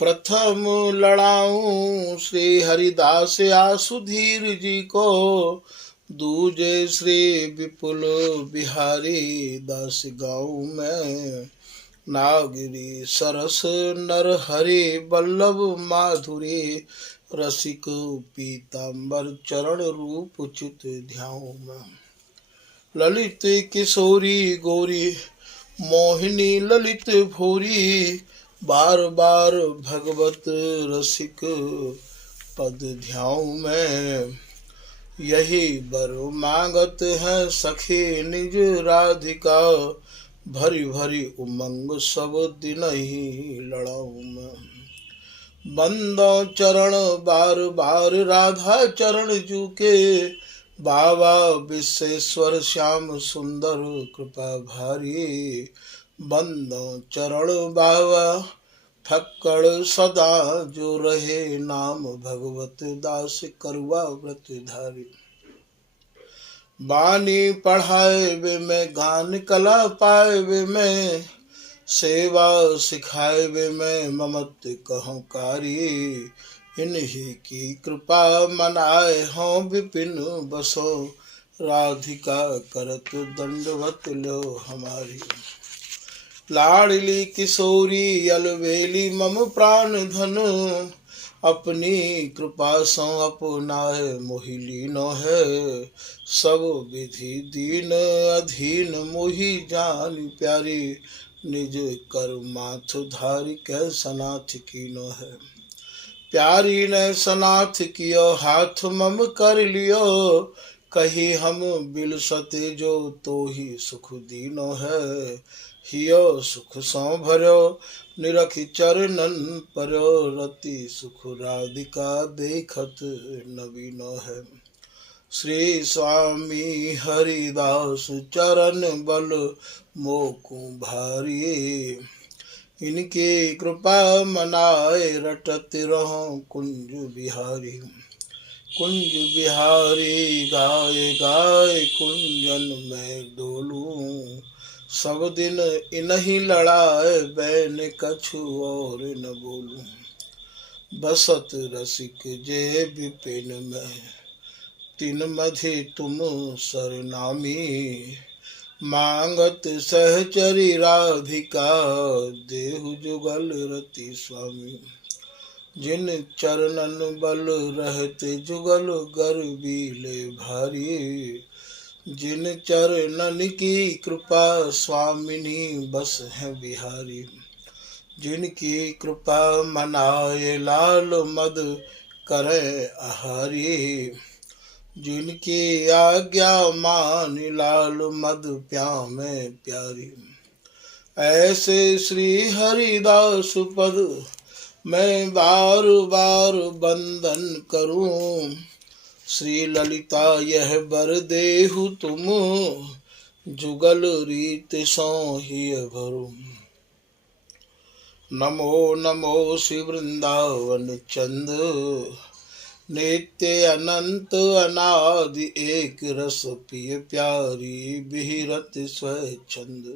प्रथम लड़ाऊं श्री हरिदास आसुधीर जी को, दूजे श्री विपुल बिहारी दास गाँव में। नागरी सरस नर हरि बल्लभ माधुरी, रसिक पीताम्बर चरण रूप चित ध्याऊ में। ललित किशोरी गोरी मोहिनी ललित भोरी, बार बार भगवत रसिक पद ध्याऊ में। यही बर मांगत है सखी निज राधिका, भरी भरी उमंग सब दिन ही लड़ाऊ में। बंदो चरण बार बार राधा चरण जूके, बाबा विश्वेश्वर श्याम सुंदर कृपा भारी। बंदो चरण बाबा ठक्कड़ सदा जो रहे, नाम भगवत दास करुआ व्रत धारी। बानी पढ़ाए वे में गान कला पाए वे में, सेवा सिखाए वे में ममत कहूँ कारी। इन्हीं की कृपा मनाए हों विपिन बसो, राधिका करत दंडवत लो हमारी। लाडली किशोरी अलवेली मम प्राण धन, अपनी कृपा सो अपनाए मोहि लीनो है। सब विधि दीन अधीन मोहि जान प्यारी, निज कर माथ धारी कै सनाथ कीनो है। प्यारी ने सनाथ कियो हाथ मम कर लियो, कही हम बिलसते जो तो ही सुख दीनो है। हियो सुख सौ भर्यो निरखि चरणन पर्यो, रति सुख राधिका देखत नवीनो है। श्री स्वामी हरिदास चरण बल मोकु भारी, इनके कृपा मनाए रटत रहो कुंज बिहारी। कुंज बिहारी गाय गाय कुंजन में डोलूं, सब दिन इन्हीं लड़ाए बैन कछु और न बोलूं। बसत रसिक जे विपिन में, तिन मधि तुम सरनामी। मांगत सहचरी राधिका, देहु जुगल रति स्वामी। जिन चरणन बल रहते जुगल गर्वीले भारी, जिन चरणन की कृपा स्वामिनी बस है बिहारी। जिनकी कृपा मनाए लाल मद करे आहारी, जिनकी आज्ञा मान लाल मद प्यामे प्यारी। ऐसे श्री हरिदास पद मैं बार बार बंदन करूं, श्री ललिता यह बर देहु तुम, जुगल रीत सो ही भरू। नमो नमो श्री वृंदावन चंद, नित्य अनंत अनादि एक रस पिय प्यारी, बिहरत स्वच्छंद।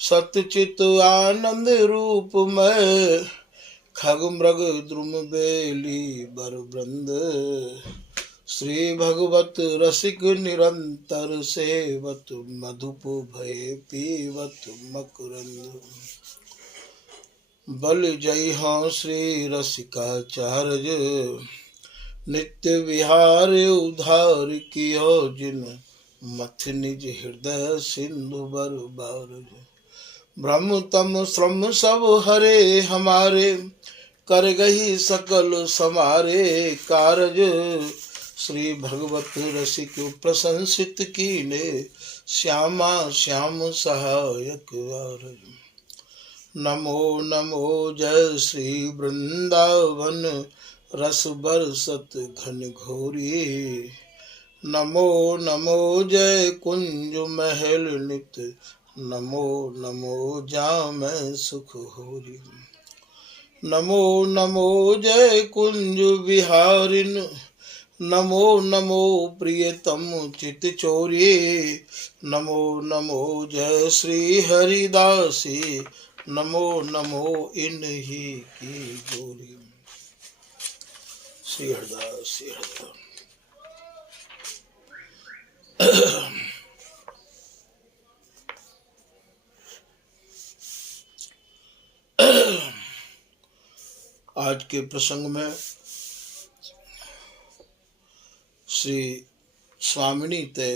सतचित आनंद रूप में, खग मृग द्रुम बेली बर वृंद। श्री भगवत रसिक निरंतर सेवत, मधुप भय पीवत मकरंद। बल जय हो श्री रसिकाचार्य, नित्य विहार उधार कियो जिन, मथ निज हृदय सिंधु बर बारज। ब्रह्म तम श्रम सब हरे हमारे, कर गही सकल समारे कारज। श्री भगवत रसिक प्रशंसित कीने, श्यामा श्याम सहायक आरज। नमो नमो जय श्री वृंदावन रस बरसत घन घोरी। नमो नमो जय कुंज महल नित, नमो नमो जाम सुख होरी। नमो नमो जय कुंज विहारिन, नमो नमो प्रियतम चित चोरी। नमो नमो जय श्री हरिदासी, नमो नमो इन्हीं की गोरी। श्री हरिदास श्री हरिदास। आज के प्रसंग में श्री स्वामिनी ते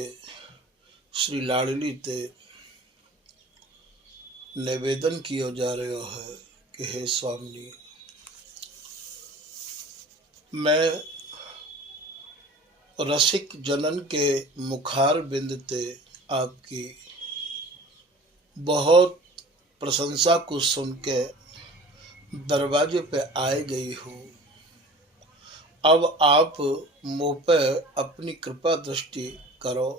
श्री लाडली ते निवेदन किया जा रहा है कि हे स्वामिनी, मैं रसिक जनन के मुखार बिंद ते आपकी बहुत प्रशंसा को सुन के दरवाजे पे आए गई हूँ। अब आप मुँह पे अपनी कृपा दृष्टि करो,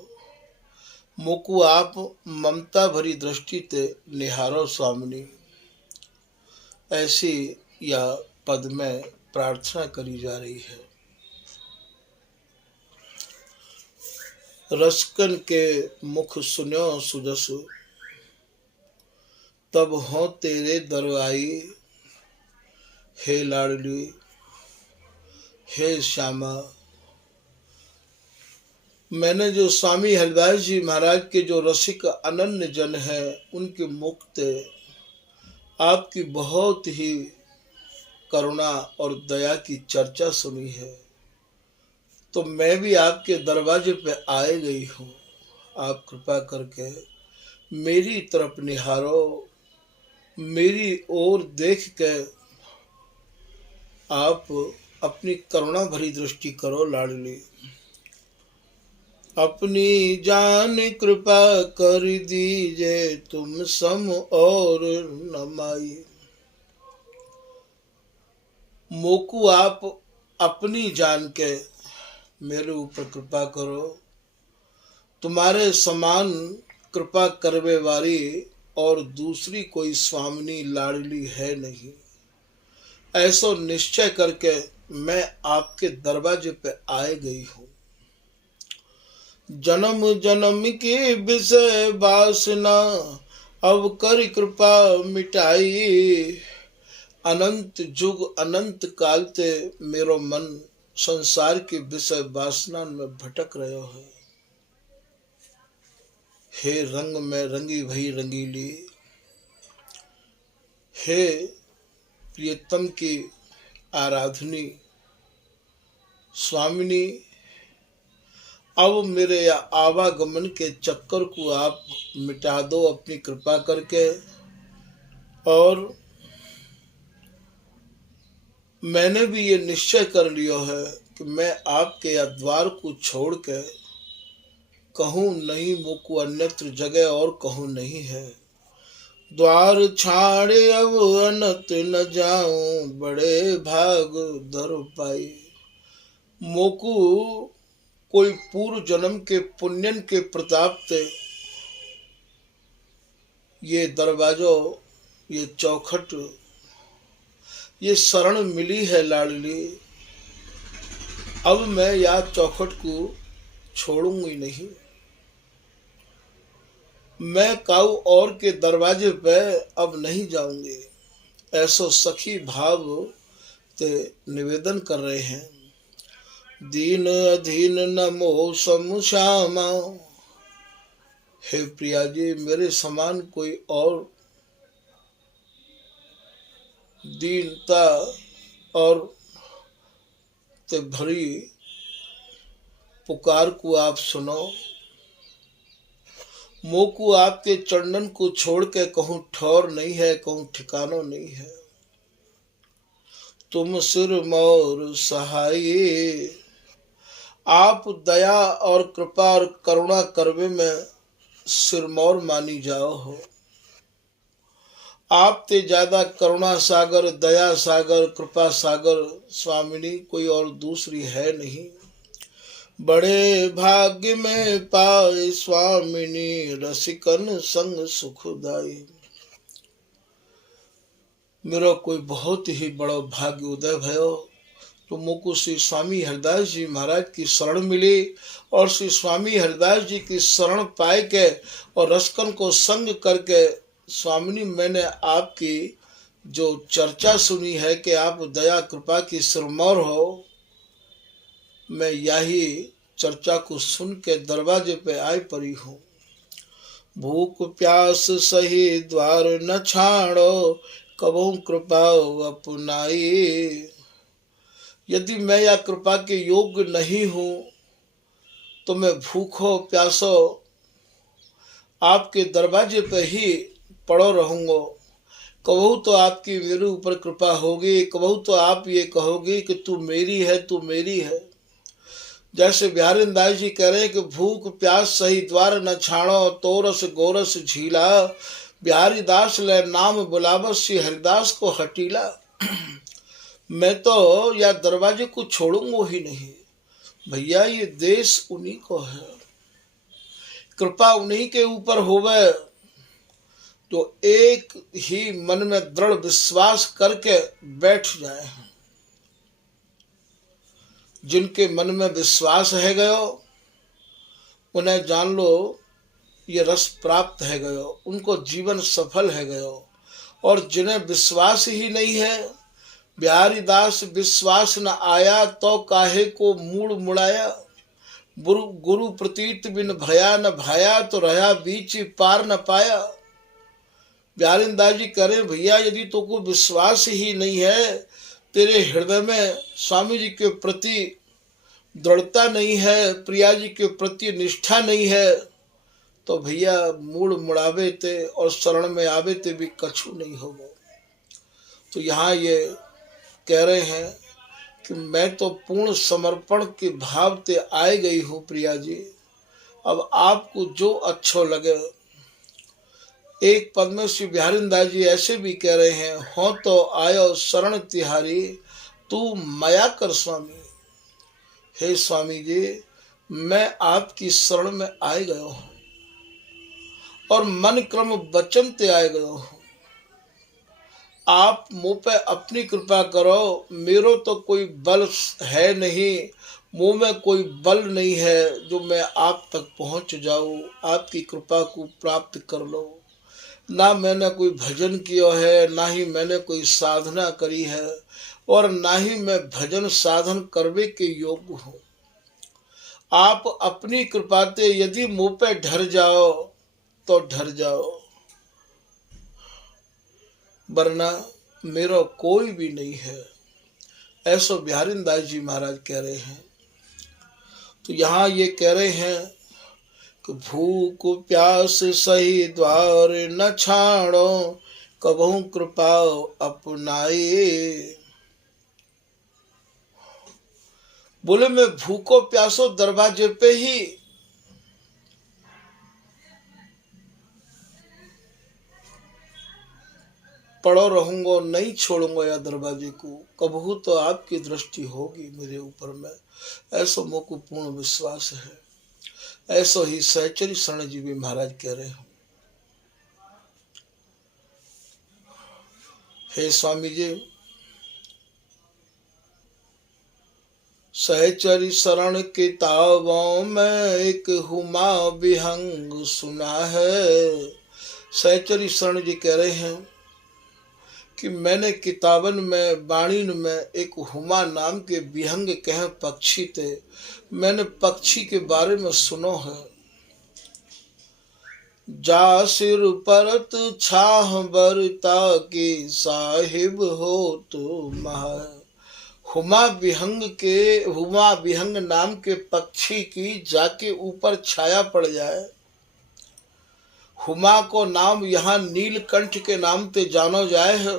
मुझको आप ममता भरी दृष्टि ते निहारो स्वामिनी। ऐसी या पद में प्रार्थना करी जा रही है। रसकन के मुख सुन्यो सुजस, तब हो तेरे दरवाई। हे लाडली हे श्यामा, मैंने जो स्वामी हरिदास जी महाराज के जो रसिक अनन्य जन है उनके मुख से आपकी बहुत ही करुणा और दया की चर्चा सुनी है, तो मैं भी आपके दरवाजे पे आए गई हूँ। आप कृपा करके मेरी तरफ निहारो, मेरी ओर देख के आप अपनी करुणा भरी दृष्टि करो लाडली। अपनी जान कृपा कर दीजे तुम सम और न माई। मोकू आप अपनी जान के मेरे ऊपर कृपा करो। तुम्हारे समान कृपा करवे वाली और दूसरी कोई स्वामिनी लाडली है नहीं। ऐसा निश्चय करके मैं आपके दरवाजे पे आए गई हूँ। जन्म जन्म की विषय वासना अब कर कृपा मिटाई। अनंत जुग अनंत काल ते मेरो मन संसार की विषय वासना में भटक रहे है। हे रंग में रंगी भई रंगीली, हे प्रियतम की आराधनी स्वामिनी, अब मेरे आवागमन के चक्कर को आप मिटा दो अपनी कृपा करके। और मैंने भी ये निश्चय कर लिया है कि मैं आपके या द्वार को छोड़ के कहूँ नहीं, मुझको अन्यत्र जगह और कहूँ नहीं है। द्वार छाड़े अब अनत न जाऊं, बड़े भाग धर पाई। मोकू कोई पूर्व जन्म के पुण्यन के प्रताप से ये दरवाजों, ये चौखट, ये शरण मिली है लाडली। अब मैं या चौखट को छोड़ूंगी नहीं। मैं काऊ और के दरवाजे पे अब नहीं जाऊंगी। ऐसो सखी भाव ते निवेदन कर रहे हैं। दीन अधीन नमो सम श्यामा, हे प्रिया जी, मेरे समान कोई और दीनता और ते भरी पुकार को आप सुनो। मोकू आपके चरणन को छोड़ के कहूँ ठौर नहीं है, कहूँ ठिकानो नहीं है। तुम सिर मोर सहाय, आप दया और कृपा और करुणा करवे में सिरमौर मानी जाओ हो। आप ते ज्यादा करुणा सागर, दया सागर, कृपा सागर स्वामिनी कोई और दूसरी है नहीं। बड़े भाग्य में पाए स्वामिनी, रसिकन संग सुखदाई। मेरा कोई बहुत ही बड़ा भाग्य उदय भयो तो मुझको श्री स्वामी हरिदास जी महाराज की शरण मिली, और श्री स्वामी हरिदास जी की शरण पाए के और रसकन को संग करके स्वामिनी मैंने आपकी जो चर्चा सुनी है कि आप दया कृपा की सिरमौर हो, मैं यही चर्चा को सुन के दरवाजे पे आई पड़ी हूँ। भूख प्यास सही द्वार न छाड़ो, कबहू कृपा अपनाई। यदि मैं या कृपा के योग्य नहीं हूँ तो मैं भूखो प्यासो आपके दरवाजे पे ही पड़ो रहूँगा। कबहू तो आपकी मेरे ऊपर कृपा होगी, कबहू तो आप ये कहोगे कि तू मेरी है, तू मेरी है। जैसे बिहारी दास जी कह रहे हैं कि भूख प्यास सही द्वार न छाड़ो, तोरस गोरस झीला। बिहारी दास ले नाम बुलावस, श्री हरिदास को हटीला। मैं तो या दरवाजे को छोड़ूंगा ही नहीं भैया, ये देश उन्हीं को है। कृपा उन्हीं के ऊपर होवे तो एक ही मन में दृढ़ विश्वास करके बैठ जाए। जिनके मन में विश्वास है गयो उन्हें जान लो ये रस प्राप्त है गयो, उनको जीवन सफल है गयो। और जिन्हें विश्वास ही नहीं है, बिहारी दास विश्वास न आया तो काहे को मूड मुड़ाया। गुरु प्रतीत बिन भया न भाया, तो रहा बीच पार न पाया। बिहारी दास जी कह रहे भैया यदि तो को विश्वास ही नहीं है, तेरे हृदय में स्वामी जी के प्रति दृढ़ता नहीं है, प्रिया जी के प्रति निष्ठा नहीं है, तो भैया मूड मुड़ावे ते और शरण में आवे ते भी कछु नहीं होगा। तो यहाँ ये कह रहे हैं कि मैं तो पूर्ण समर्पण के भाव ते आए गई हूँ प्रिया जी, अब आपको जो अच्छा लगे। एक पद में श्री बिहारी दास जी ऐसे भी कह रहे हैं, हो तो आयो शरण तिहारी, तू माया कर स्वामी। हे स्वामी जी, मैं आपकी शरण में आए गयो हूँ और मन क्रम वचन ते आए गयो हूँ। आप मुँह पे अपनी कृपा करो, मेरो तो कोई बल है नहीं, मुँह में कोई बल नहीं है जो मैं आप तक पहुँच जाऊँ, आपकी कृपा को प्राप्त कर लो। ना मैंने कोई भजन किया है, ना ही मैंने कोई साधना करी है, और ना ही मैं भजन साधन करने के योग्य हूँ। आप अपनी कृपा से यदि मुँह पे ढर जाओ तो ढर जाओ, वरना मेरा कोई भी नहीं है, ऐसा बिहारी दास जी महाराज कह रहे हैं। तो यहाँ ये कह रहे हैं कि भूख प्यास सही द्वार न छाड़ो, कबहू कृपा अपनाए। बोले मैं भूखो प्यासो दरवाजे पे ही पड़ो रहूंगा, नहीं छोड़ूंगा या दरवाजे को, कबहू तो आपकी दृष्टि होगी मेरे ऊपर में, ऐसा मुझको पूर्ण विश्वास है। ऐसा ही सहचरी शरण जी भी महाराज कह रहे हो। हे स्वामी जी, सहचरी शरण किताबों में एक हुमा विहंग सुना है। सहचरी शरण जी कह रहे हैं कि मैंने किताबन में बाणीन में एक हुमा नाम के विहंग कहे पक्षी थे, मैंने पक्षी के बारे में सुनो है। जा सिर परत छाह बरता के साहिब हो तो महा। हुमा विहंग नाम के पक्षी की जाके ऊपर छाया पड़ जाए। हुमा को नाम यहाँ नीलकंठ के नाम पे जानो जाए है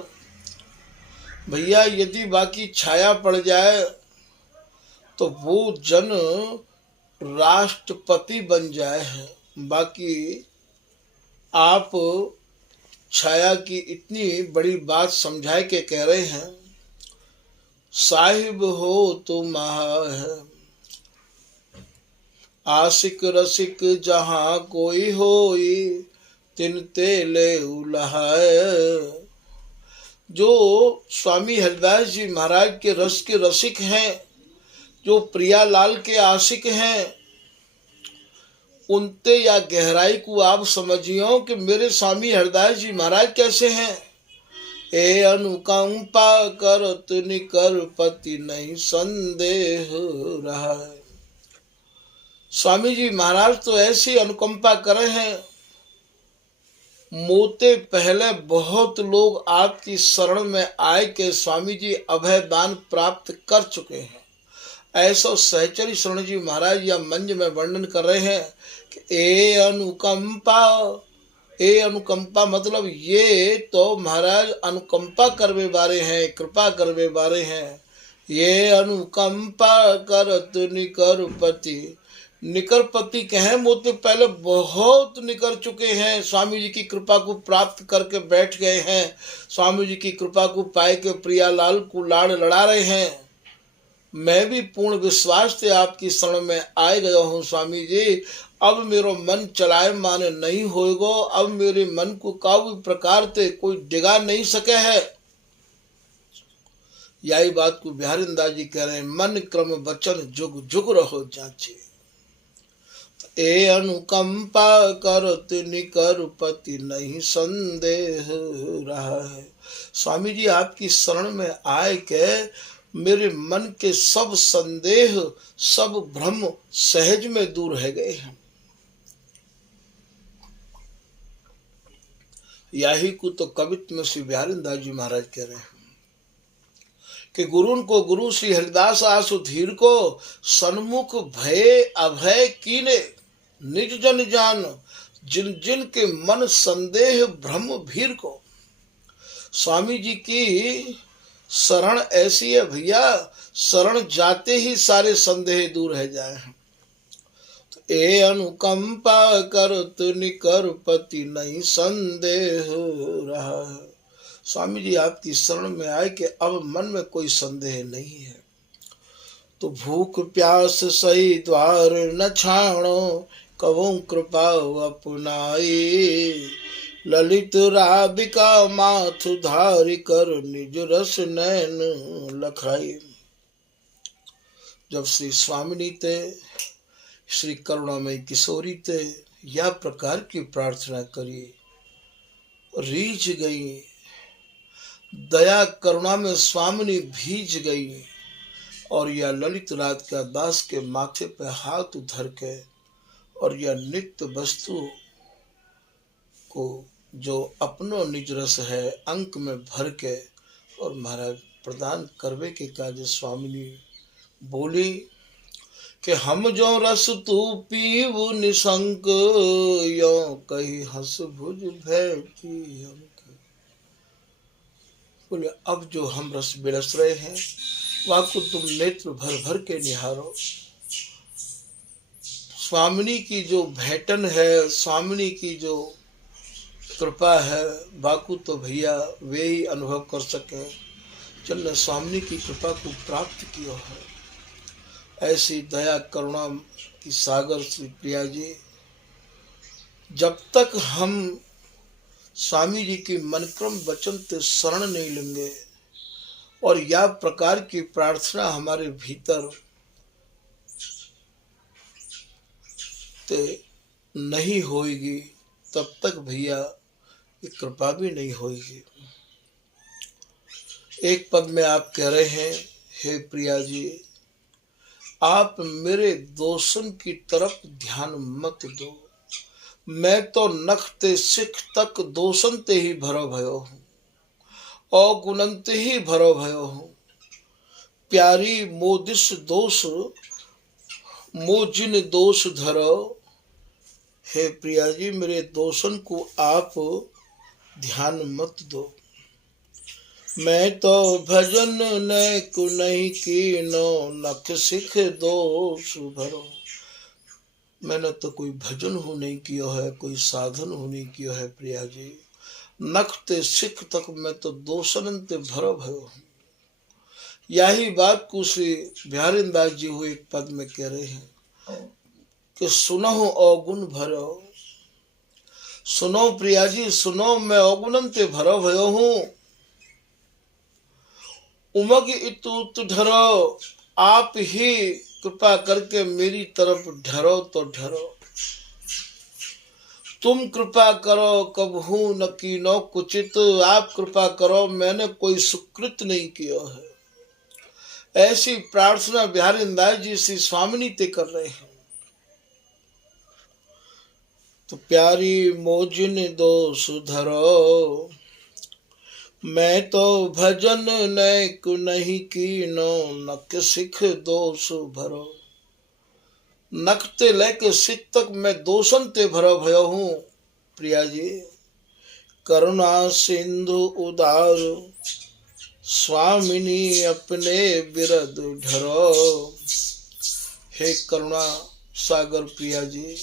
भैया। यदि बाकी छाया पड़ जाए तो वो जन राष्ट्रपति बन जाए है, बाकी आप छाया की इतनी बड़ी बात समझाए के कह रहे हैं, साहिब हो तो महा है, आशिक रसिक जहाँ कोई होई, तिन ते ले उलहाए। जो स्वामी हरिदास जी महाराज के रस के रसिक हैं, जो प्रियालाल के आशिक हैं, उनते या गहराई को आप समझियो कि मेरे स्वामी हरिदास जी महाराज कैसे हैं। ए अनुकंपा करत निकर पति नहीं संदेह रहा है। स्वामी जी महाराज तो ऐसी अनुकंपा करे हैं, मोते पहले बहुत लोग आपकी शरण में आए के स्वामी जी अभय दान प्राप्त कर चुके हैं। ऐसा सहचरी शरण जी महाराज या मंज में वर्णन कर रहे हैं कि ए अनुकंपा मतलब ये तो महाराज अनुकंपा करवे बारे हैं, कृपा करवे बारे हैं। ये अनुकंपा करत निकर पति, निकर पति कहें मोते पहले बहुत निकर चुके हैं, स्वामी जी की कृपा को प्राप्त करके बैठ गए हैं, स्वामी जी की कृपा को पाए के प्रियालाल को लाड़ लड़ा रहे हैं। मैं भी पूर्ण विश्वास से आपकी शरण में आए गया हूँ स्वामी जी। अब मेरा मन चलाए माने नहीं होएगो, अब मेरे मन को काऊ प्रकार से कोई डिगा नहीं सके है। यही बात को बिहारीदास जी कह रहे हैं, मन क्रम वचन जुग जुग रहो जांचे। ए अनुकंपा करत निकर पति नहीं संदेह रहा है। स्वामी जी आपकी शरण में आए के मेरे मन के सब संदेह सब भ्रम सहज में दूर है गए हैं। यही को तो कवित्व में श्री बिहारीदास जी महाराज कह रहे हैं कि गुरुन को गुरु श्री हरिदास आसु धीर को, सन्मुख भय अभय कीने निज जन जान, जिन जिन के मन संदेह भ्रम भीर को। स्वामी जी की शरण ऐसी है भैया, शरण जाते ही सारे संदेह दूर है जाए। तो ए अनुकंपा करत निकर पति नहीं संदेह रहा है। स्वामी जी आपकी शरण में आए कि अब मन में कोई संदेह नहीं है। तो भूख प्यास सही द्वार न छाणो, कवों कृपा अपनाई, ललित राधिका माथ धारी कर निज रस नैन लखाई। जब श्री स्वामिनी ते श्री करुणामयी किशोरी ते यह प्रकार की प्रार्थना करी, रीझ गई, दया करुणा में स्वामिनी भीज गई और यह ललित राधिका दास के माथे पे हाथ धर के और यह नित्य वस्तु को जो अपनो निज रस है अंक में भर के और महाराज प्रदान करवे के काज स्वामिनी बोली कि हम जो रस तू पीव निशंक, यो कही हंस भुज भय की हमक। बोले अब जो हम रस बिरस रहे हैं वह को तुम नेत्र भर भर के निहारो। स्वामिनी की जो भेंटन है, स्वामिनी की जो कृपा है, बाकू तो भैया वे ही अनुभव कर सके जिनने स्वामिनी की कृपा को प्राप्त किया है। ऐसी दया करुणा की सागर श्री प्रिया जी, जब तक हम स्वामी जी की मनक्रम वचन ते शरण नहीं लेंगे और यह प्रकार की प्रार्थना हमारे भीतर ते नहीं होगी, तब तक भैया ये कृपा भी नहीं होगी। एक पद में आप कह रहे हैं, हे प्रिया जी आप मेरे दोषन की तरफ ध्यान मत दो, मैं तो नख ते सिख तक दोषन ते ही भरो भयो हूँ, अगुणंत ही भरो भयो हूँ। प्यारी मोदिस दोष मोजिन दोष धरो। हे प्रिया जी मेरे दोषन को आप ध्यान मत दो, मैं तो भजन न को नहीं कीनो, नख सिख दोष भरो। मैंने तो कोई भजन हो नहीं किया है, कोई साधन हो नहीं किया है प्रिया जी, नखते सिख तक मैं तो दोषन ते भरो भयो। यही बात को श्री बिहारी दास जी हुए एक पद में कह रहे हैं कि सुनो अवगुण भरो, सुनो प्रिया जी सुनो मैं अवगुणन ते भरो भयो हूँ। उमग इतुत ढरो, आप ही कृपा करके मेरी तरफ ढरो तो ढरो। तुम कृपा करो कबहू न कीनो कुचित, आप कृपा करो मैंने कोई सुकृत नहीं किया है। ऐसी प्रार्थना बिहारी दास जी श्री स्वामिनी ते कर रहे हैं। तो प्यारी मोजिन दोष धरो, मैं तो भजन नैक नहीं कीनो, नक सिख दोष भरो। नखते लेके सिख तक मैं दोषन ते भरो भयो हूँ। प्रिया जी करुणा सिंधु उदार, स्वामिनी अपने बिरद ढरो। हे करुणा सागर प्रिया जी,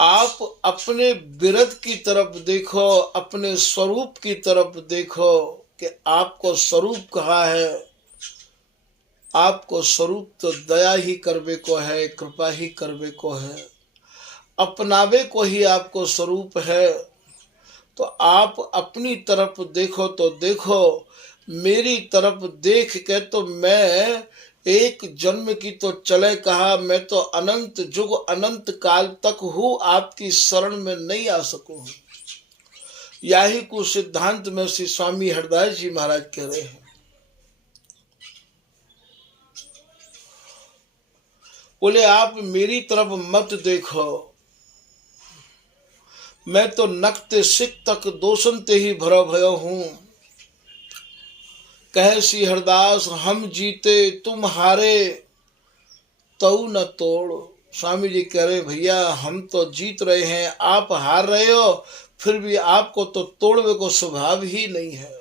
आप अपने बिरद की तरफ देखो, अपने स्वरूप की तरफ देखो कि आपको स्वरूप कहा है। आपको स्वरूप तो दया ही करवे को है, कृपा ही करवे को है, अपनावे को ही आपको स्वरूप है। तो आप अपनी तरफ देखो तो देखो, मेरी तरफ देख के तो मैं एक जन्म की तो चले कहा, मैं तो अनंत जुग अनंत काल तक हूँ, आपकी शरण में नहीं आ सकूँ। यही को सिद्धांत में श्री स्वामी हरदास जी महाराज कह रहे हैं। बोले आप मेरी तरफ मत देखो, मैं तो नखते सिख तक दोषन ते ही भरो भयो हूँ। कहे श्री हरदास हम जीते तुम हारे, तऊ न तोड़। स्वामी जी कह रहे भैया हम तो जीत रहे हैं, आप हार रहे हो, फिर भी आपको तो तोड़ने को स्वभाव ही नहीं है।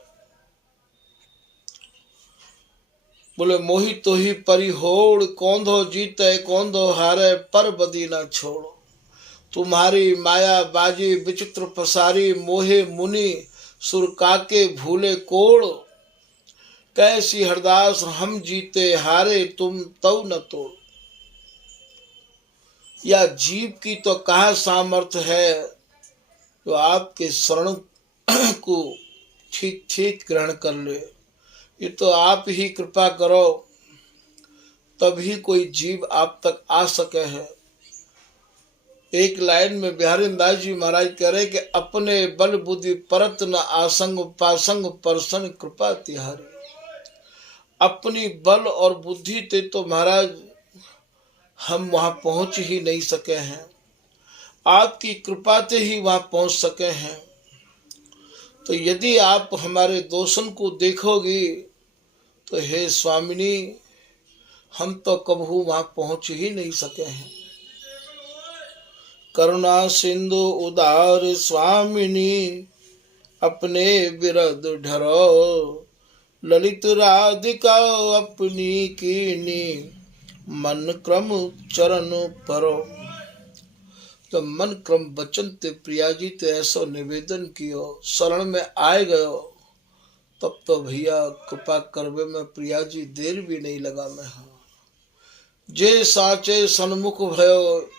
बोले मोहि तो ही परिहोड़, कौंधो जीते कौंधो हारे, पर बदी न छोड़ो। तुम्हारी माया बाजी विचित्र पसारी, मोहे मुनि सुर काके भूले कोड़। कैसी हरदास हम जीते हारे, तुम तऊ न तोड़। या जीव की तो कहा सामर्थ्य है तो आपके शरण को ठीक ठीक ग्रहण कर ले। ये तो आप ही कृपा करो तभी कोई जीव आप तक आ सके है। एक लाइन में बिहारी दास जी महाराज कह रहे कि अपने बल बुद्धि परत न आसंग पासंग परसन कृपा तिहारी। अपनी बल और बुद्धि ते तो महाराज हम वहां पहुंच ही नहीं सके हैं, आपकी कृपा से ही वहां पहुंच सके हैं। तो यदि आप हमारे दोषन को देखोगी तो हे स्वामिनी हम तो कबहू वहां पहुंच ही नहीं सके हैं। करुणा सिंधु उदार स्वामिनी अपने बिरद ढरो, ललित राधिका अपनी कीनी, मन क्रम चरण परो। तो मन क्रम बचन ते प्रिया जी ते ऐसो निवेदन कियो, शरण में आए गयो, तब तो भैया कृपा करवे में प्रिया जी देर भी नहीं लगा मैं। हाँ जे साचे सन्मुख भयो,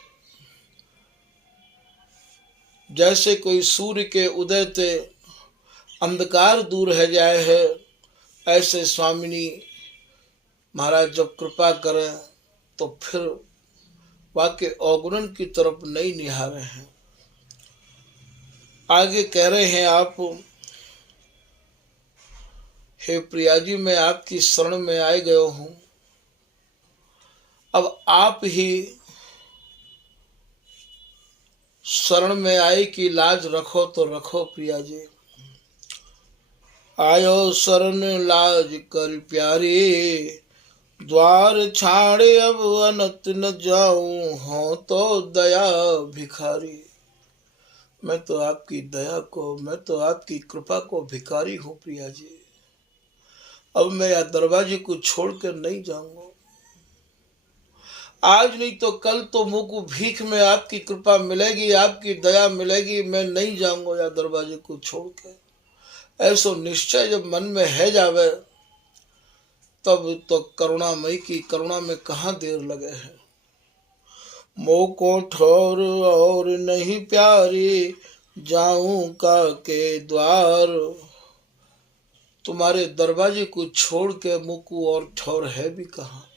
जैसे कोई सूर्य के उदय ते अंधकार दूर है जाए है, ऐसे स्वामिनी महाराज जब कृपा करें तो फिर वाके अवगुणन की तरफ नहीं निहारे हैं। आगे कह रहे हैं आप, हे प्रिया जी मैं आपकी शरण में आए गयो हूं, अब आप ही शरण में आए की लाज रखो तो रखो प्रिया जी। आयो शरण लाज कर प्यारी, द्वार छाड़े अब अनत न जाऊं, हो तो दया भिखारी। मैं तो आपकी दया को, मैं तो आपकी कृपा को भिखारी हूँ प्रिया जी। अब मैं यह दरवाजे को छोड़ कर नहीं जाऊंगा। आज नहीं तो कल तो मुँह को भीख में आपकी कृपा मिलेगी, आपकी दया मिलेगी, मैं नहीं जाऊंगा या दरवाजे को छोड़ के। ऐसो निश्चय जब मन में है जावे तब तो करुणामयी की करुणा में कहाँ देर लगे है। मोको ठोर और नहीं प्यारी, जाऊं का के द्वार। तुम्हारे दरवाजे को छोड़ के मुझको और ठौर है भी कहाँ।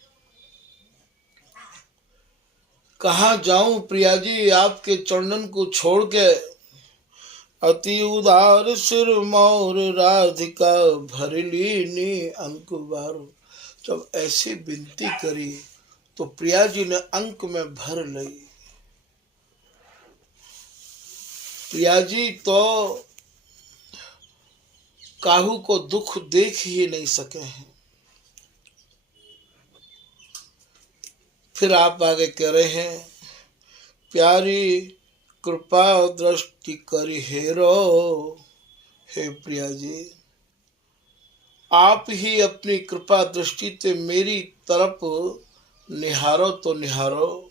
कहाँ जाऊं प्रिया जी आपके चरणन को छोड़ के। अति उदार सिर मोर राधिका भरली नी अंक बार। जब ऐसी विनती करी तो प्रिया जी ने अंक में भर ली। प्रिया जी तो काहू को दुख देख ही नहीं सके हैं। फिर आप आगे कह रहे हैं, प्यारी कृपा दृष्टि करी हेरो। हे प्रिया जी आप ही अपनी कृपा दृष्टि से मेरी तरफ निहारो तो निहारो।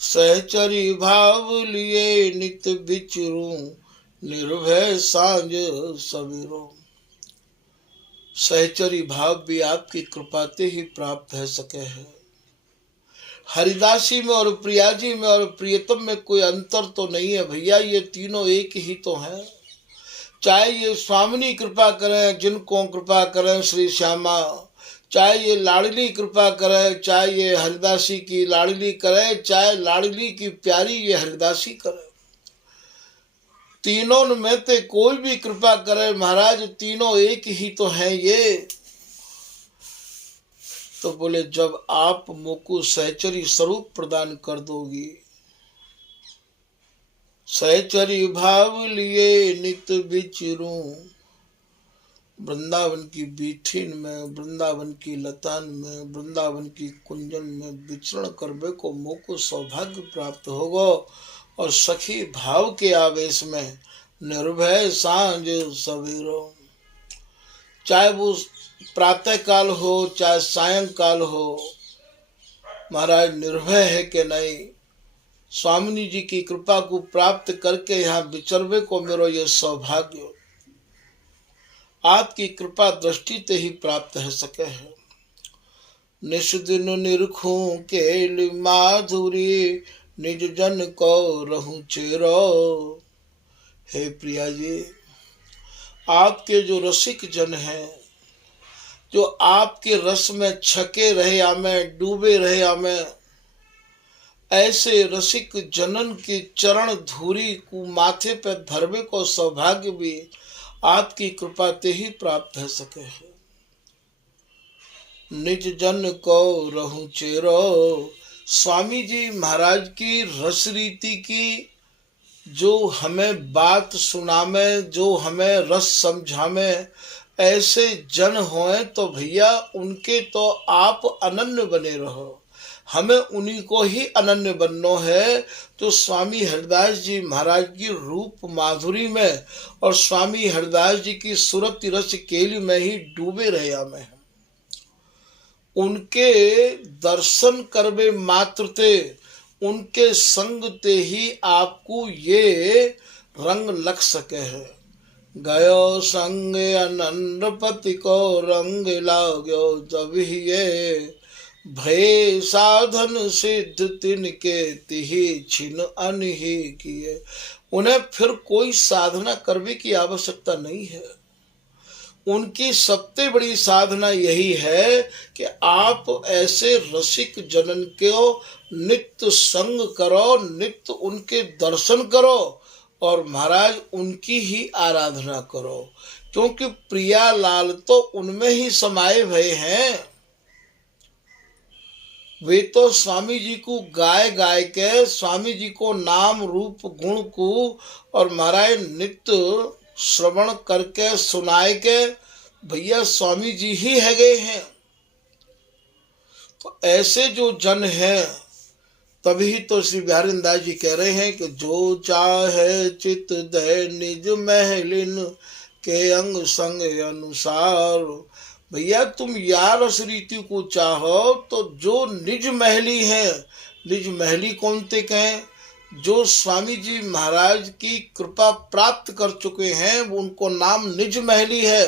सहचरी भाव लिए नित बिचरूं, निर्भय सांझ सवेरो। सहचरी भाव भी आपकी कृपा से ही प्राप्त है सके हैं। हरिदासी में और प्रियाजी में और प्रियतम में कोई अंतर तो नहीं है भैया, ये तीनों एक ही तो हैं। चाहे ये स्वामिनी कृपा करें, जिनको कृपा करें श्री श्यामा, चाहे ये लाडली कृपा करे, चाहे ये हरिदासी की लाडली करे, चाहे लाडली की प्यारी ये हरिदासी करे। तीनों में से कोई भी कृपा करे महाराज, तीनों एक ही तो हैं ये। तो बोले जब आप मुझको सहचरी स्वरूप प्रदान कर दोगी, सहचरी भाव लिए नित बिचरूं। वृंदावन की बीठीन में, वृंदावन की लतान में, वृंदावन की कुंजन में विचरण करने को मुझको सौभाग्य प्राप्त होगा। और सखी भाव के आवेश में निर्भय सांझ सवेरो। चाहे वो प्रातः काल हो चाहे सायंकाल हो, महाराज निर्भय है कि नहीं। स्वामिनी जी की कृपा को प्राप्त करके यहाँ विचरवे को मेरो ये सौभाग्य आपकी कृपा दृष्टि से ही प्राप्त है सके है। निष्दिन निरखूं केल माधुरी, निज जन को रहूं चेरो। हे प्रिया जी आपके जो रसिक जन हैं, जो आपके रस में छके रहे हमें, डूबे रहे हमें, ऐसे रसिक जनन की चरण धूरी को माथे पे धरवे को सौभाग्य भी आपकी कृपा से ही प्राप्त है सके है। निज जन को रहूं चेरो। स्वामी जी महाराज की रस रीति की जो हमें बात सुनामे, जो हमें रस समझामे, ऐसे जन होए तो भैया उनके तो आप अनन्य बने रहो। हमें उन्हीं को ही अनन्य बनना है। तो स्वामी हरिदास जी महाराज की रूप माधुरी में और स्वामी हरिदास जी की सूरत रस केली में ही डूबे रहे हमें। उनके दर्शन करवे मात्र थे, उनके संग ते ही आपको ये रंग लग सके है। गयो संग अनंतपति को रंग लागो, जब ये भय साधन सिद्ध तिनके तिहि छिन अनहि किए। उन्हें फिर कोई साधना करने की आवश्यकता नहीं है। उनकी सबसे बड़ी साधना यही है कि आप ऐसे रसिक जनन को नित्य संग करो, नित्य उनके दर्शन करो और महाराज उनकी ही आराधना करो। क्योंकि प्रिया लाल तो उनमें ही समाये हुए हैं। वे तो स्वामी जी को गाय गाय के, स्वामी जी को नाम रूप गुण को और महाराज नित्य श्रवण करके सुनाए के भैया स्वामी जी ही है गए हैं। तो ऐसे जो जन हैं, तभी तो श्री बिहारी दास जी कह रहे हैं कि जो चाहे चित दे निज महलिन के अंग संग अनुसार। भैया तुम या रस रीति को चाहो तो जो निज महली है, निज महली कौन ते कहें, जो स्वामी जी महाराज की कृपा प्राप्त कर चुके हैं उनको नाम निज महली है।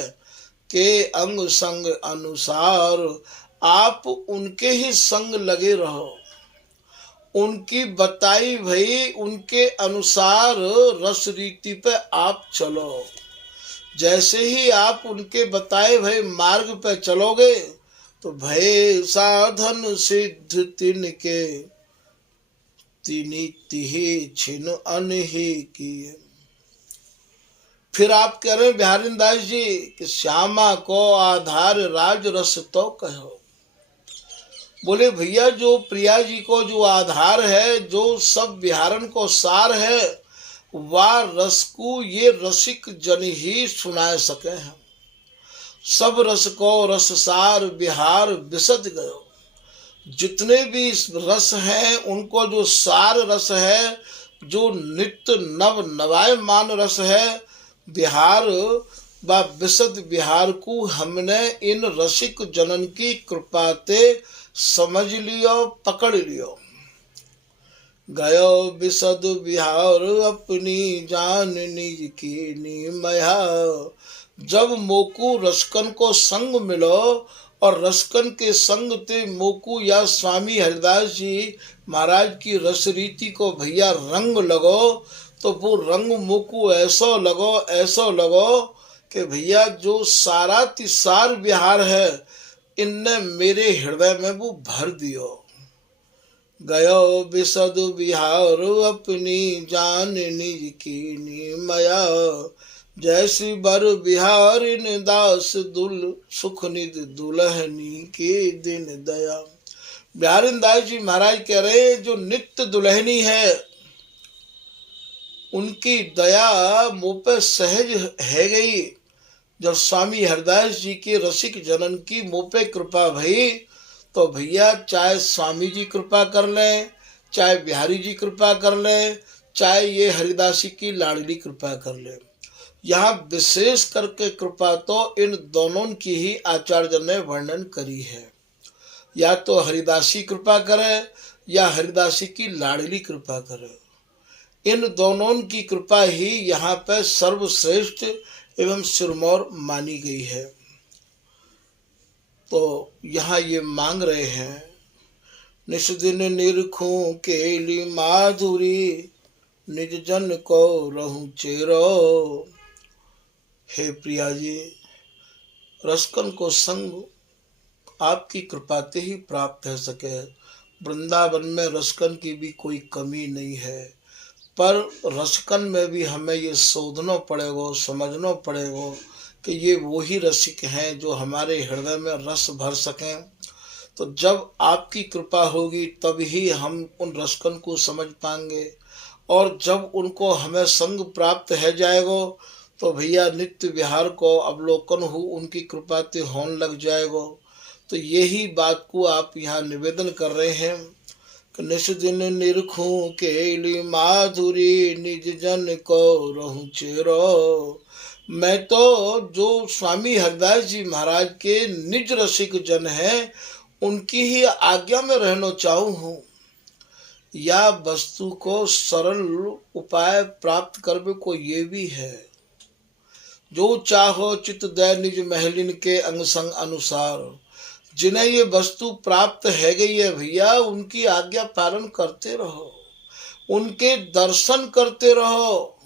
के अंग संग अनुसार आप उनके ही संग लगे रहो, उनकी बताई भई उनके अनुसार रस रीति पे आप चलो। जैसे ही आप उनके बताए भय मार्ग पे चलोगे तो भय साधन सिद्ध तिनके तिनि तिहि छिन अनहि किए। फिर आप कह रहे हैं बिहारी दास जी कि श्यामा को आधार राज रस तो कहो। बोले भैया जो प्रिया जी को जो आधार है, जो सब विहारन को सार है, वह रस को ये रसिक जन ही सुना सके हैं। सब रस को रस सार बिहार बिसद गयो। जितने भी रस हैं उनको जो सार रस है, जो नित्य नव नवायमान रस है, बिहार व विशद बिहार को हमने इन रसिक जनन की कृपा ते समझ लियो, पकड़ लियो। गयो विशद बिहार अपनी जान निज की नीमया। जब मोकू रसकन को संग मिलो और रसकन के संग ते मोकू या स्वामी हरिदास जी महाराज की रस रीति को भैया रंग लगो, तो वो रंग मोकू ऐसो लगो कि भैया जो सारा तिसार बिहार है इनने मेरे हृदय में वो भर दियो। गयो विशद बिहार अपनी जान निज की नीमया। जैसी बर बिहारिन दास दुल सुख निध दुल्हनी के दिन दया। बिहारिन दास जी महाराज कह रहे हैं जो नित्य दुल्हनी है उनकी दया मुँह पे सहज है गई। जब स्वामी हरदास जी के रसिक जनन की मुँह पे कृपा भई तो भैया चाहे स्वामी जी कृपा कर लें, चाहे बिहारी जी कृपा कर लें, चाहे ये हरिदासी की लाडली कृपा कर लें, यहाँ विशेष करके कृपा तो इन दोनों की ही आचार्य ने वर्णन करी है। या तो हरिदासी कृपा करे या हरिदासी की लाडली कृपा करे, इन दोनों की कृपा ही यहाँ पर सर्वश्रेष्ठ एवं सिरमौर मानी गई है। तो यहाँ ये मांग रहे हैं निस दिन निरखूं केली माधुरी निज जन को रहूं चेरो। हे प्रिया जी, रसकन को संग आपकी कृपा से ही प्राप्त हो सके। वृंदावन में रसकन की भी कोई कमी नहीं है, पर रसकन में भी हमें ये शोधना पड़ेगा, समझना पड़ेगा कि ये वही रसिक हैं जो हमारे हृदय में रस भर सकें। तो जब आपकी कृपा होगी तब ही हम उन रसकन को समझ पाएंगे, और जब उनको हमें संग प्राप्त है जाएगा तो भैया नित्य विहार को अवलोकन हो उनकी कृपा से होने लग जाएगा। तो यही बात को आप यहाँ निवेदन कर रहे हैं कि निस दिन निरखूं केली माधुरी निज जन को रहूं चेरो। मैं तो जो स्वामी हरदास जी महाराज के निज रसिक जन हैं उनकी ही आज्ञा में रहना चाहूँ हूँ, या वस्तु को सरल उपाय प्राप्त करने को ये भी है। जो चाहो चित दय निज महलिन के अंग संग अनुसार। जिन्हें ये वस्तु प्राप्त है गई है भैया उनकी आज्ञा पालन करते रहो, उनके दर्शन करते रहो,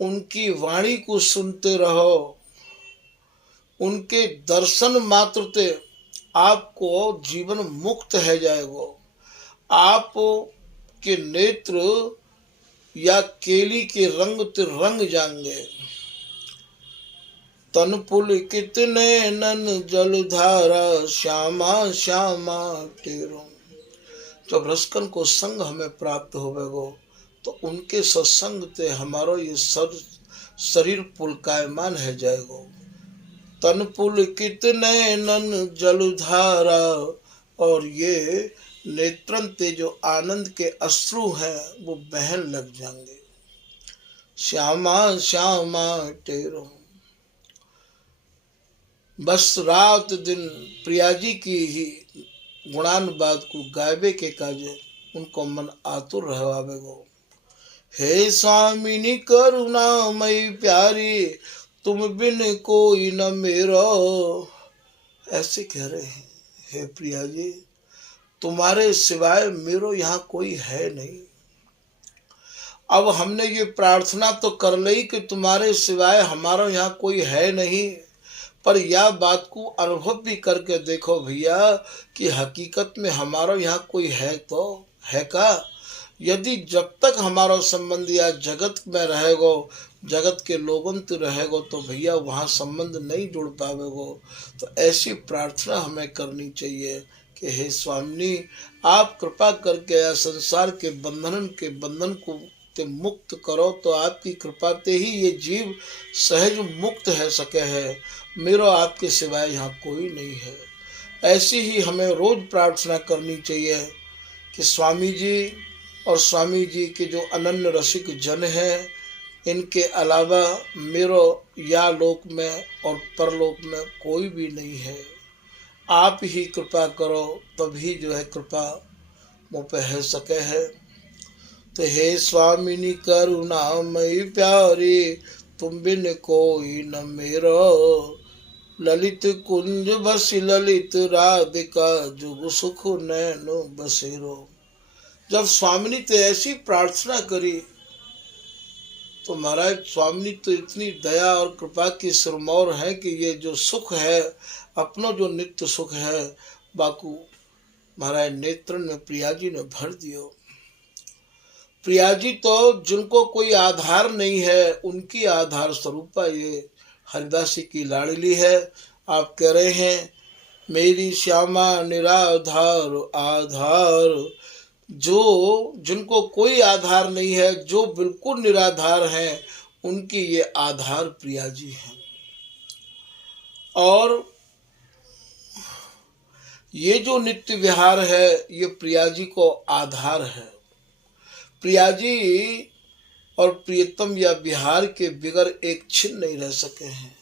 उनकी वाणी को सुनते रहो। उनके दर्शन मात्र से आपको जीवन मुक्त है जाएगा। आप के नेत्र या केली के रंग ते रंग जाएंगे। तन पुल कितने नन जलधारा श्यामा श्यामा तेरो। जब रसकन को संग हमें प्राप्त होवेगो तो उनके सत्संग से हमारो ये शरीर पुलकायमान है जाएगो। तन पुल कितने नन जलधारा, और ये नेत्रन ते जो आनंद के अश्रु हैं वो बहन लग जाएंगे। श्यामा श्यामा तेरो। बस रात दिन प्रिया जी की ही गुणानुवाद को गायबे के काजे उनको मन आतुर रहवावे गो। हे स्वामिनी करुणामयी प्यारी, तुम बिन कोई न मेरो, ऐसे कह रहे हैं। हे प्रिया जी, तुम्हारे सिवाय मेरो यहाँ कोई है नहीं। अब हमने ये प्रार्थना तो कर ली कि तुम्हारे सिवाय हमारा यहाँ कोई है नहीं, पर यह बात को अनुभव भी करके देखो भैया कि हकीकत में हमारा यहाँ कोई है तो है का। यदि जब तक हमारा संबंध या जगत में रहेगो, जगत के लोगों तो रहेगो, तो भैया वहाँ संबंध नहीं जुड़ पावेगो। तो ऐसी प्रार्थना हमें करनी चाहिए कि हे स्वामिनी, आप कृपा करके या संसार के बंधन को ते मुक्त करो, तो आपकी कृपा ते ही ये जीव सहज मुक्त है सके है। मेरा आपके सिवाय यहाँ कोई नहीं है। ऐसी ही हमें रोज प्रार्थना करनी चाहिए कि स्वामी जी और स्वामी जी के जो अनन्य रसिक जन हैं, इनके अलावा मेरो या लोक में और परलोक में कोई भी नहीं है। आप ही कृपा करो, तभी जो है कृपा मुँह पे है सके है। तो हे स्वामिनी करुणामयी प्यारी, तुम बिन कोई न मेरो, ललित कुंज बसी ललित राधिका, जुग सुख नैनो बसेरो। जब स्वामिनी तो ऐसी प्रार्थना करी तो महाराज स्वामिनी तो इतनी दया और कृपा की सिरमौर है कि ये जो सुख है, अपना जो नित्य सुख है, बाकू महाराज नेत्रन में प्रिया जी ने भर दियो। प्रिया जी तो जिनको कोई आधार नहीं है, उनकी आधार स्वरूपा ये हरिदासी की लाडली है। आप कह रहे हैं मेरी श्यामा निराधार आधार, जो जिनको कोई आधार नहीं है, जो बिल्कुल निराधार हैं, उनकी ये आधार प्रिया जी हैं। और ये जो नित्य विहार है, ये प्रिया जी को आधार है। प्रिया जी और प्रियतम या विहार के बिगर एक छिन नहीं रह सके हैं।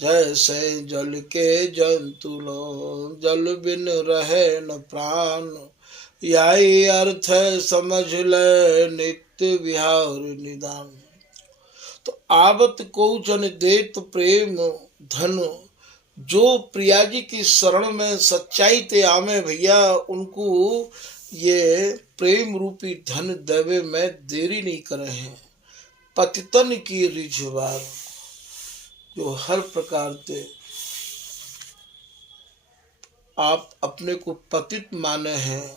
जैसे जल के जंतु लो, जल बिन रहे न प्राण, यही अर्थ समझ ले नित्य विहार निदान। तो आवत को जन देत प्रेम धन, जो प्रिया जी की शरण में सच्चाई ते आमे भैया, उनको ये प्रेम रूपी धन देवे में देरी नहीं करे हैं। पतितन की रिझवार, जो हर प्रकार से आप अपने को पतित माने हैं,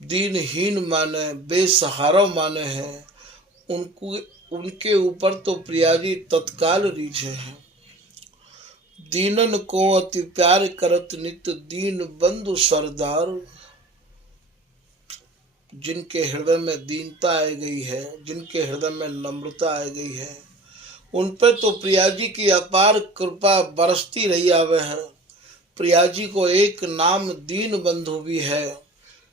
दीनहीन माने, बेसहारा माने हैं, उनको उनके ऊपर तो प्रिया जी तत्काल रीझे हैं। दीनन को अति प्यार करत नित दीन बंधु सरदार, जिनके हृदय में दीनता आ गई है, जिनके हृदय में नम्रता आ गई है, उन पर तो प्रिया जी की अपार कृपा बरसती रही आवे है। प्रिया जी को एक नाम दीन बंधु भी है,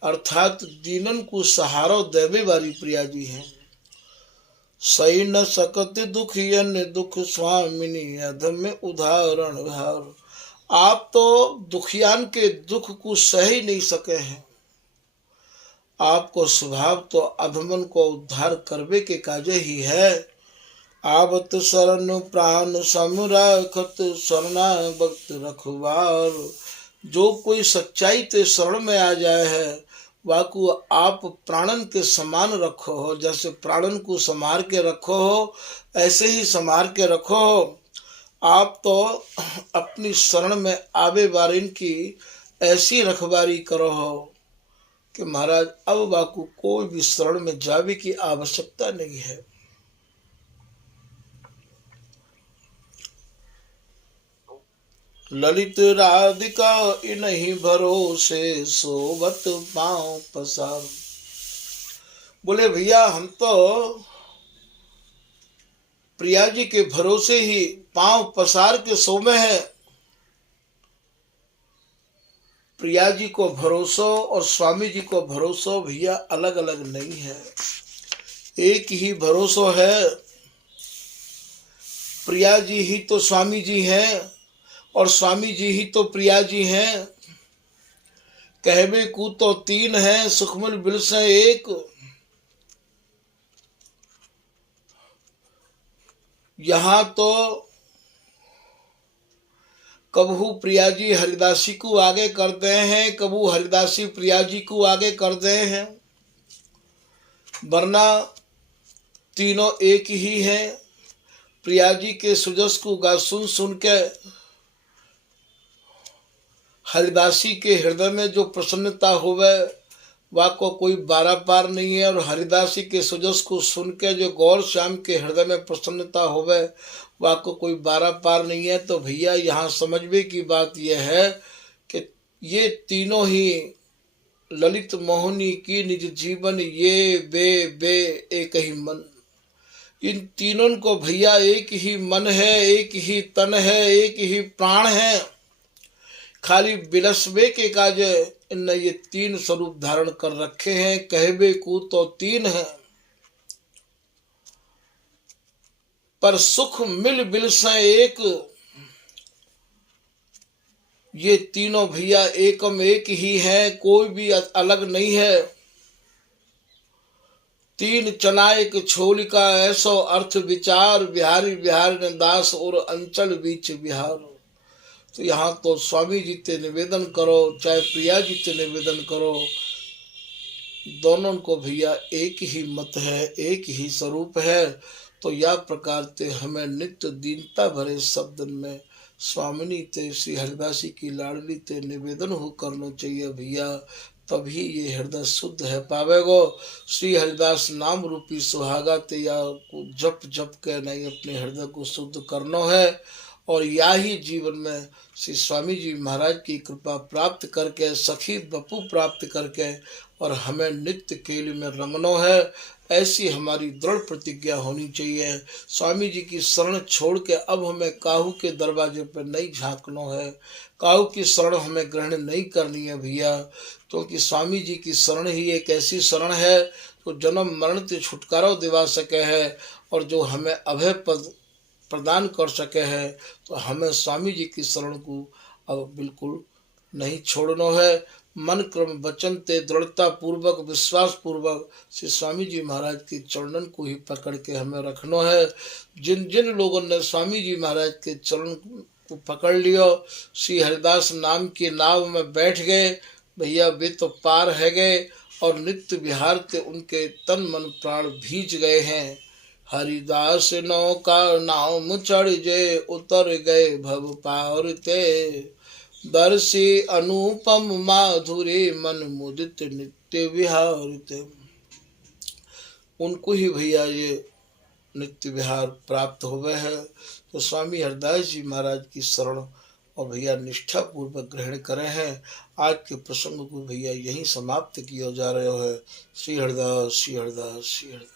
अर्थात दीनन को सहारा देवे वाली प्रिया जी हैं। सही न सकत दुखियन दुख स्वामिनी, अधम में उदाहरण हार। आप तो दुखियान के दुख को सह ही नहीं सके हैं। आपको स्वभाव तो अधमन को उद्धार करवे के काजे ही है। आवत शरण प्राण समराखत, शरणा भक्त रखवार। जो कोई सच्चाई ते शरण में आ जाए है, वाकू आप प्राणन के समान रखो हो। जैसे प्राणन को संभार के रखो हो, ऐसे ही संभार के रखो हो। आप तो अपनी शरण में आवे वारिन की ऐसी रखवारी करो हो कि महाराज अब वाकू कोई भी शरण में जावे की आवश्यकता नहीं है। ललित राधिका इन्हीं भरोसे, सोवत पांव पसार। बोले भैया हम तो प्रिया जी के भरोसे ही पांव पसार के सोमे हैं। प्रिया जी को भरोसा और स्वामी जी को भरोसा भैया अलग अलग नहीं है, एक ही भरोसा है। प्रिया जी ही तो स्वामी जी हैं, और स्वामी जी ही तो प्रिया जी हैं। कहबे कू तो तीन है, सुखमल बिलस एक। यहाँ तो कबहू प्रिया जी हरिदासी को आगे करते हैं, कबू हरिदासी प्रिया जी को आगे करते हैं, वरना तीनों एक ही हैं। प्रिया जी के सुजस को गा सुन सुन के हरिदासी के हृदय में जो प्रसन्नता होवे वह को कोई बारा पार नहीं है। और हरिदासी के सुजस को सुन के जो गौर श्याम के हृदय में प्रसन्नता होवे वह को कोई बारा पार नहीं है। तो भैया यहाँ समझने की बात यह है कि ये तीनों ही ललित मोहिनी की निज जीवन, ये बे बे एक ही मन। इन तीनों को भैया एक ही मन है, एक ही तन है, एक ही प्राण है। खाली बिलसबे के काज इनने ये तीन स्वरूप धारण कर रखे हैं। कहबे को तो तीन है, पर सुख मिल बिलस एक। ये तीनों भैया एकम एक ही है, कोई भी अलग नहीं है। तीन चनायक छोल का ऐसो अर्थ विचार, बिहारी बिहार ने दास और अंचल बीच बिहार। तो यहाँ तो स्वामी जी ते निवेदन करो, चाहे प्रिया जी ते निवेदन करो, दोनों को भैया एक ही मत है, एक ही स्वरूप है। तो या प्रकार ते हमें नित्य दीनता भरे शब्दन में स्वामिनी ते श्री हरिदासी की लाडली ते निवेदन हो करना चाहिए भैया, तभी ये हृदय शुद्ध है पावेगो। श्री हरिदास नाम रूपी सुहागा ते या को जप जप के नहीं अपने हृदय को शुद्ध करना है। और या ही जीवन में श्री स्वामी जी महाराज की कृपा प्राप्त करके, सखी बपू प्राप्त करके और हमें नित्य केली में रमनो है। ऐसी हमारी दृढ़ प्रतिज्ञा होनी चाहिए। स्वामी जी की शरण छोड़ के अब हमें काहू के दरवाजे पर नहीं झांकना है, काहू की शरण हमें ग्रहण नहीं करनी है भैया। क्योंकि स्वामी जी की शरण ही एक ऐसी शरण है जो जन्म मरण से छुटकारा दिवा सके है और जो हमें अभय पद प्रदान कर सके है। तो हमें स्वामी जी की शरण को अब बिल्कुल नहीं छोड़ना है। मन क्रम वचन ते दृढ़ता पूर्वक, विश्वास पूर्वक श्री स्वामी जी महाराज के चरणन को ही पकड़ के हमें रखना है। जिन जिन लोगों ने स्वामी जी महाराज के चरण को पकड़ लियो, श्री हरिदास नाम की नाव में बैठ गए भैया, वे तो पार है गए और नित्य विहार ते उनके तन मन प्राण भीज गए हैं। हरिदास नौका नाम चढ़ जे, उतर गए भव पार ते। दर्शी अनुपम माधुरी, मन मुदित नित्य विहार ते। उनको ही भैया ये नित्य विहार प्राप्त हो गए है। तो स्वामी हरिदास जी महाराज की शरण और भैया निष्ठा पूर्वक ग्रहण करे हैं। आज के प्रसंग को भैया यहीं समाप्त किया जा रहे हो है। श्री हरिदास, श्री हरिदास, श्री हरिदास।